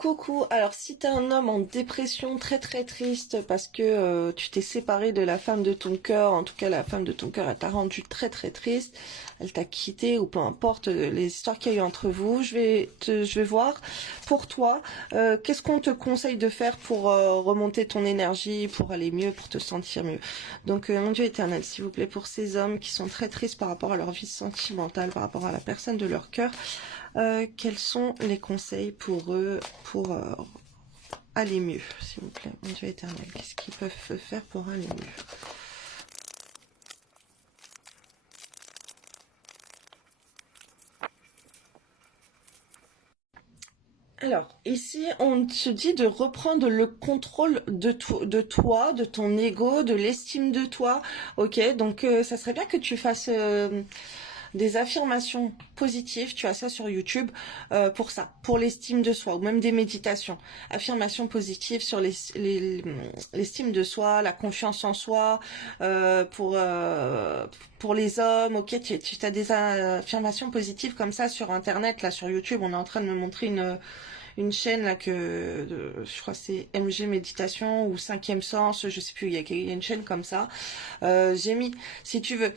Coucou, alors si t'es un homme en dépression très très triste parce que tu t'es séparé de la femme de ton cœur, en tout cas la femme de ton cœur elle t'a rendu très très triste, elle t'a quitté ou peu importe les histoires qu'il y a eu entre vous, je vais voir pour toi qu'est-ce qu'on te conseille de faire pour remonter ton énergie, pour aller mieux, pour te sentir mieux. Donc mon Dieu éternel, s'il vous plaît, pour ces hommes qui sont très tristes par rapport à leur vie sentimentale, par rapport à la personne de leur cœur, quels sont les conseils pour eux pour aller mieux, s'il vous plaît, mon Dieu éternel, qu'est-ce qu'ils peuvent faire pour aller mieux? Alors, ici, on te dit de reprendre le contrôle de toi, de ton ego, de l'estime de toi, ok? Donc, ça serait bien que tu fasses des affirmations positives, tu as ça sur YouTube, pour ça, pour l'estime de soi, ou même des méditations. Affirmations positives sur l'estime de soi, la confiance en soi, pour les hommes, ok, tu as des affirmations positives comme ça sur Internet, là sur YouTube, on est en train de me montrer une chaîne là je crois que c'est MG Méditation ou Cinquième Sens, je sais plus, il y a une chaîne comme ça. J'ai mis, si tu veux,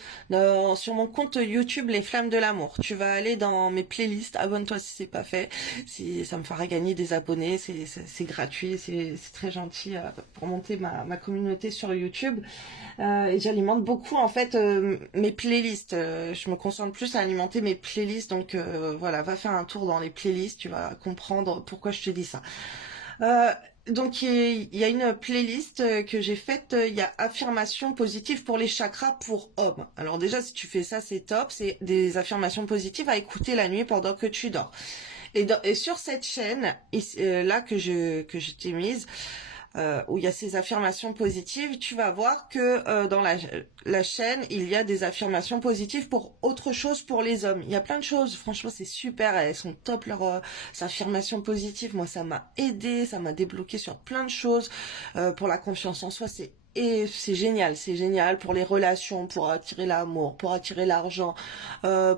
sur mon compte YouTube Les Flammes de l'amour, tu vas aller dans mes playlists, abonne-toi si c'est pas fait, si ça me fera gagner des abonnés, c'est gratuit, c'est très gentil pour monter ma communauté sur YouTube. Et j'alimente beaucoup en fait mes playlists. Je me concentre plus à alimenter mes playlists, donc voilà, va faire un tour dans les playlists, tu vas comprendre pourquoi je te dis ça. Euh, donc il y a une playlist que j'ai faite, il y a affirmations positives pour les chakras pour hommes. Alors déjà si tu fais ça c'est top, c'est des affirmations positives à écouter la nuit pendant que tu dors. Et sur cette chaîne là que je t'ai mise, où il y a ces affirmations positives, tu vas voir que dans la chaîne, il y a des affirmations positives pour autre chose pour les hommes. Il y a plein de choses, franchement c'est super, elles sont top leurs affirmations positives. Moi ça m'a aidé, ça m'a débloqué sur plein de choses. Pour la confiance en soi, c'est génial pour les relations, pour attirer l'amour, pour attirer l'argent,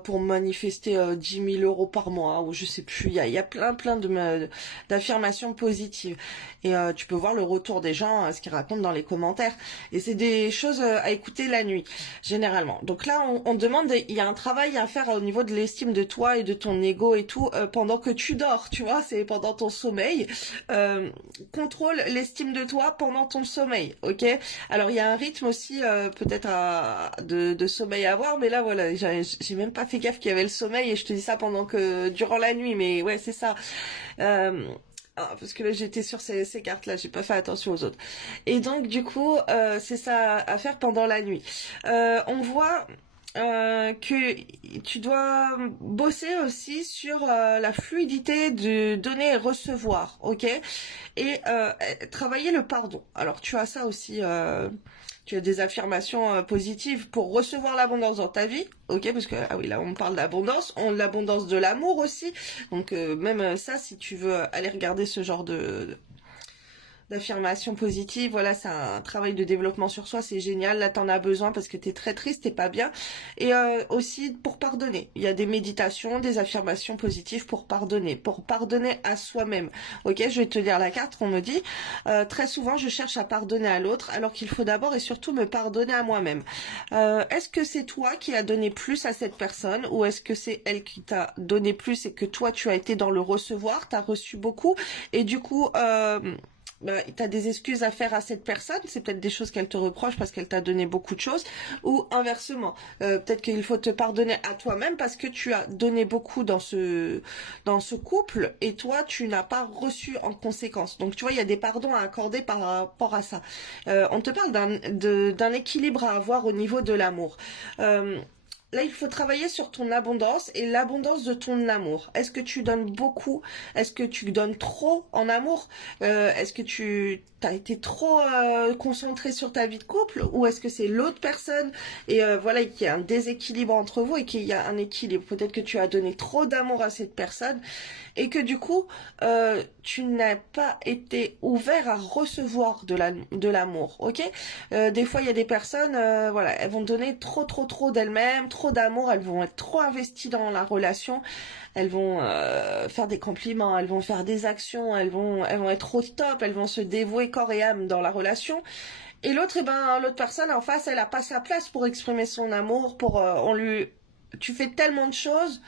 pour manifester 10 000 euros par mois, ou je sais plus, il y a plein d'affirmations positives. Et tu peux voir le retour des gens, ce qu'ils racontent dans les commentaires. Et c'est des choses à écouter la nuit, généralement. Donc là, on demande, il y a un travail à faire au niveau de l'estime de toi et de ton ego et tout, pendant que tu dors, tu vois, c'est pendant ton sommeil. Contrôle l'estime de toi pendant ton sommeil, ok? Alors il y a un rythme aussi peut-être de sommeil à avoir, mais là voilà, j'ai même pas fait gaffe qu'il y avait le sommeil et je te dis ça durant la nuit, mais ouais c'est ça. Parce que là j'étais sur ces cartes là, j'ai pas fait attention aux autres. Et donc du coup c'est ça à faire pendant la nuit. On voit que tu dois bosser aussi sur la fluidité de donner et recevoir, ok? Et travailler le pardon. Alors tu as ça aussi, tu as des affirmations positives pour recevoir l'abondance dans ta vie, ok? Parce que ah oui là on parle d'abondance, l'abondance de l'amour aussi. Donc même ça, si tu veux aller regarder ce genre d'affirmation positive, voilà, c'est un travail de développement sur soi, c'est génial, là t'en as besoin parce que t'es très triste, t'es pas bien, et aussi pour pardonner, il y a des méditations, des affirmations positives pour pardonner à soi-même, ok, je vais te lire la carte qu'on me dit, très souvent je cherche à pardonner à l'autre, alors qu'il faut d'abord et surtout me pardonner à moi-même. Est-ce que c'est toi qui as donné plus à cette personne, ou est-ce que c'est elle qui t'a donné plus et que toi tu as été dans le recevoir, t'as reçu beaucoup, et du coup t'as des excuses à faire à cette personne, c'est peut-être des choses qu'elle te reproche parce qu'elle t'a donné beaucoup de choses, ou inversement, peut-être qu'il faut te pardonner à toi-même parce que tu as donné beaucoup dans ce couple et toi tu n'as pas reçu en conséquence. Donc tu vois, il y a des pardons à accorder par rapport à ça. On te parle d'un équilibre à avoir au niveau de l'amour. Là, il faut travailler sur ton abondance et l'abondance de ton amour. Est-ce que tu donnes beaucoup? Est-ce que tu donnes trop en amour? Est-ce que tu as été trop concentré sur ta vie de couple? Ou est-ce que c'est l'autre personne? Et voilà, qu'il y a un déséquilibre entre vous et qu'il y a un équilibre. Peut-être que tu as donné trop d'amour à cette personne et que du coup, tu n'as pas été ouvert à recevoir de l'amour, ok? Des fois, il y a des personnes, voilà, elles vont donner trop d'elles-mêmes, trop d'amour, elles vont être trop investies dans la relation, elles vont faire des compliments, elles vont faire des actions, elles vont être au top, elles vont se dévouer corps et âme dans la relation. Et l'autre, l'autre personne en face, elle a pas sa place pour exprimer son amour, tu fais tellement de choses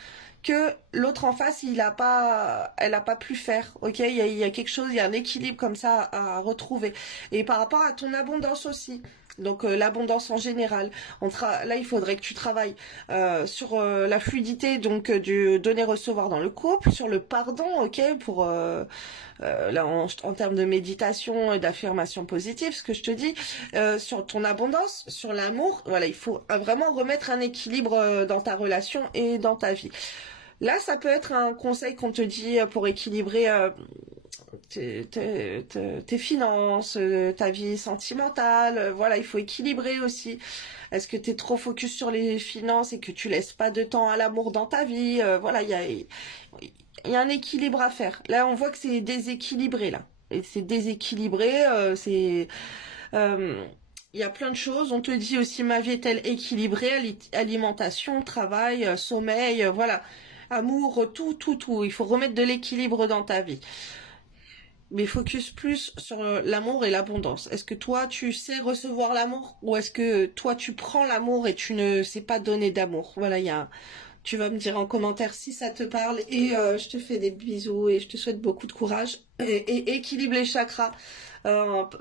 que l'autre en face, elle a pas pu faire. Ok, il y a quelque chose, il y a un équilibre comme ça à retrouver. Et par rapport à ton abondance aussi. Donc l'abondance en général. Là, il faudrait que tu travailles sur la fluidité donc du donner-recevoir dans le couple, sur le pardon, ok, pour là en termes de méditation et d'affirmation positive, ce que je te dis, sur ton abondance, sur l'amour. Voilà, il faut vraiment remettre un équilibre dans ta relation et dans ta vie. Là, ça peut être un conseil qu'on te dit pour équilibrer tes finances, ta vie sentimentale. Voilà, il faut équilibrer aussi. Est-ce que tu es trop focus sur les finances et que tu laisses pas de temps à l'amour dans ta vie? Voilà, il y a un équilibre à faire. Là, on voit que c'est déséquilibré, là. Et c'est déséquilibré, il y a plein de choses. On te dit aussi ma vie est-elle équilibrée, alimentation, travail, sommeil, voilà. Amour, tout. Il faut remettre de l'équilibre dans ta vie. Mais focus plus sur l'amour et l'abondance. Est-ce que toi, tu sais recevoir l'amour? Ou est-ce que toi, tu prends l'amour et tu ne sais pas donner d'amour? Voilà, tu vas me dire en commentaire si ça te parle. Et je te fais des bisous et je te souhaite beaucoup de courage. Et équilibre les chakras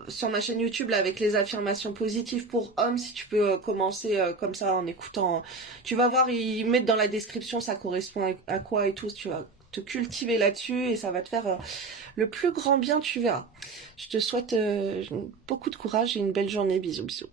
sur ma chaîne YouTube là, avec les affirmations positives pour hommes. Si tu peux commencer comme ça en écoutant. Tu vas voir, ils mettent dans la description ça correspond à quoi et tout. Tu vas te cultiver là-dessus et ça va te faire le plus grand bien, tu verras. Je te souhaite beaucoup de courage et une belle journée. Bisous, bisous.